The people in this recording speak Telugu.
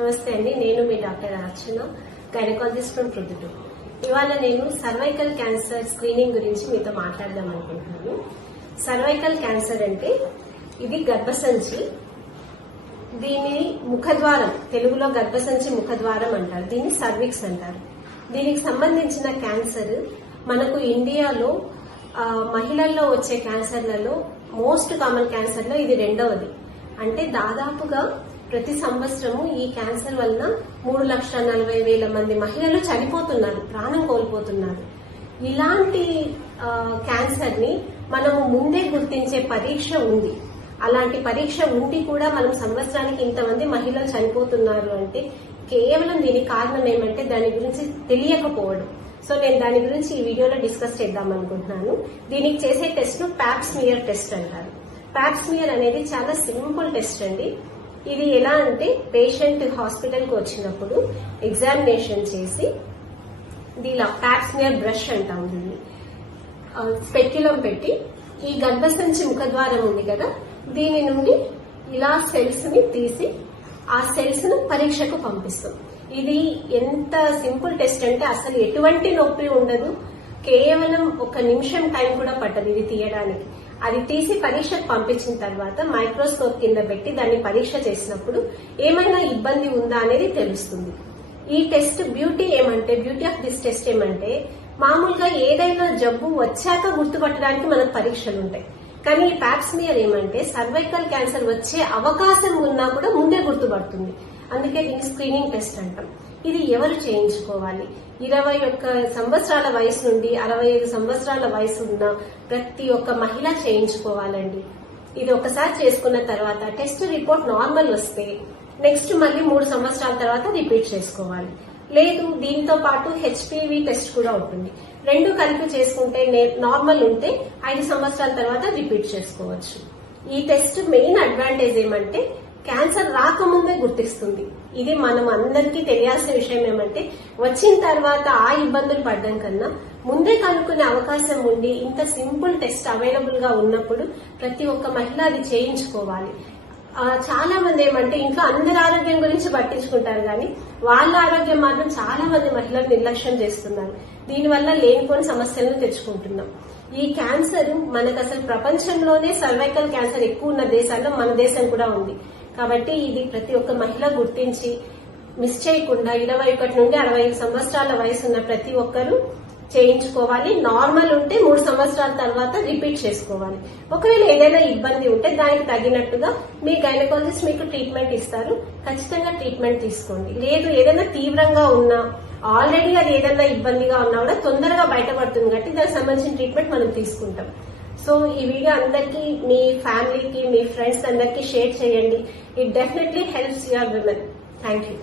నమస్తే అండి, నేను మీ doctor Archana, gynaecologist from Proddatur. ఇవాళ నేను సర్వైకల్ క్యాన్సర్ స్క్రీనింగ్ గురించి మీతో మాట్లాడదాం అనుకుంటున్నాను. సర్వైకల్ క్యాన్సర్ అంటే ఇది గర్భసంచి, దీనిని ముఖద్వారం, తెలుగులో గర్భసంచి ముఖద్వారం అంటారు, దీన్ని సర్విక్స్ అంటారు. దీనికి సంబంధించిన క్యాన్సర్ మనకు ఇండియాలో మహిళల్లో వచ్చే క్యాన్సర్లలో మోస్ట్ కామన్ క్యాన్సర్లో ఇది రెండవది. అంటే దాదాపుగా ప్రతి సంవత్సరము ఈ క్యాన్సర్ వలన 3,40,000 మంది మహిళలు చనిపోతున్నారు, ప్రాణం కోల్పోతున్నారు. ఇలాంటి క్యాన్సర్ ని మనము ముందే గుర్తించే పరీక్ష ఉంది. అలాంటి పరీక్ష ఉండి కూడా మనం సంవత్సరానికి ఇంతమంది మహిళలు చనిపోతున్నారు అంటే కేవలం దీనికి కారణం ఏమంటే దాని గురించి తెలియకపోవడం. సో నేను దాని గురించి ఈ వీడియోలో డిస్కస్ చేద్దాం అనుకుంటున్నాను. దీనికి చేసే టెస్ట్ ను ప్యాప్స్మియర్ టెస్ట్ అంటారు. ప్యాప్స్మియర్ అనేది చాలా సింపుల్ టెస్ట్ అండి. ఇది ఎలా అంటే పేషెంట్ హాస్పిటల్ కు వచ్చినప్పుడు ఎగ్జామినేషన్ చేసి దీనిలో ప్యాప్స్మియర్ బ్రష్ అంటాం, దీన్ని స్పెక్యులం పెట్టి ఈ గర్భసంచి ముఖద్వారం ఉంది కదా, దీని నుండి ఇలా సెల్స్ ని తీసి ఆ సెల్స్ ను పరీక్షకు పంపిస్తాం. ఇది ఎంత సింపుల్ టెస్ట్ అంటే అసలు ఎటువంటి నొప్పి ఉండదు, కేవలం 1 నిమిషం టైం కూడా పట్టదు ఇది తీయడానికి. అది తీసి పరీక్షకు పంపించిన తర్వాత మైక్రోస్కోప్ కింద పెట్టి దాన్ని పరీక్ష చేసినప్పుడు ఏమైనా ఇబ్బంది ఉందా అనేది తెలుస్తుంది. ఈ test beauty of this test ఏమంటే మామూలుగా ఏదైనా జబ్బు వచ్చాక గుర్తుపట్టడానికి మనకు పరీక్షలు ఉంటాయి. కానీ ఈ ప్యాప్స్మియర్ ఏమంటే సర్వైకల్ క్యాన్సర్ వచ్చే అవకాశం ఉన్నా కూడా ముందే గుర్తుపడుతుంది. అందుకే దీన్ని స్క్రీనింగ్ టెస్ట్ అంటాం. ఇది ఎవరు చేయించుకోవాలి? 21 సంవత్సరాల వయసు నుండి 65 సంవత్సరాల వయసు ఉన్న ప్రతి ఒక్క మహిళ చేయించుకోవాలండి. ఇది ఒకసారి చేసుకున్న తర్వాత టెస్ట్ రిపోర్ట్ నార్మల్ వస్తే నెక్స్ట్ మళ్ళీ 3 సంవత్సరాల తర్వాత రిపీట్ చేసుకోవాలి. లేదు, దీంతో పాటు హెచ్పివి టెస్ట్ కూడా ఉంటుంది. 2 కలిపి చేసుకుంటే నార్మల్ ఉంటే 5 సంవత్సరాల తర్వాత రిపీట్ చేసుకోవచ్చు. ఈ టెస్ట్ మెయిన్ అడ్వాంటేజ్ ఏమంటే క్యాన్సర్ రాకముందే గుర్తిస్తుంది. ఇది మనం అందరికీ తెలియాల్సిన విషయం ఏమంటే వచ్చిన తర్వాత ఆ ఇబ్బందులు పడడం కన్నా ముందే కనుక్కునే అవకాశం ఉండి ఇంత సింపుల్ టెస్ట్ అవైలబుల్ గా ఉన్నప్పుడు ప్రతి ఒక్క మహిళ అది చేయించుకోవాలి. చాలా మంది ఏమంటే ఇంట్లో అందరి ఆరోగ్యం గురించి పట్టించుకుంటారు కానీ వాళ్ళ ఆరోగ్యం మాత్రం చాలా మంది మహిళలు నిర్లక్ష్యం చేస్తున్నారు. దీనివల్ల లేనిపోని సమస్యలను తెచ్చుకుంటున్నాం. ఈ క్యాన్సర్ మనకు అసలు ప్రపంచంలోనే సర్వైకల్ క్యాన్సర్ ఎక్కువ ఉన్న దేశాల్లో మన దేశం కూడా ఉంది. కాబట్టి ఇది ప్రతి ఒక్క మహిళ గుర్తించి మిస్ చేయకుండా 21 నుండి 65 సంవత్సరాల వయసు ఉన్న ప్రతి ఒక్కరూ చేయించుకోవాలి. నార్మల్ ఉంటే 3 సంవత్సరాల తర్వాత రిపీట్ చేసుకోవాలి. ఒకవేళ ఏదైనా ఇబ్బంది ఉంటే దానికి తగినట్టుగా మీ గైనకాలజిస్ట్ మీకు ట్రీట్మెంట్ ఇస్తారు, ఖచ్చితంగా ట్రీట్మెంట్ తీసుకోండి. లేదు ఏదైనా తీవ్రంగా ఉన్నా ఆల్రెడీ అది ఏదైనా ఇబ్బందిగా ఉన్నా కూడా తొందరగా బయటపడుతుంది కాబట్టి దానికి సంబంధించిన ట్రీట్మెంట్ మనం తీసుకుంటాం. సో ఈ వీడియో అందరికీ, మీ ఫ్యామిలీకి, మీ ఫ్రెండ్స్ అందరికీ షేర్ చేయండి. It definitely helps your women. Thank you.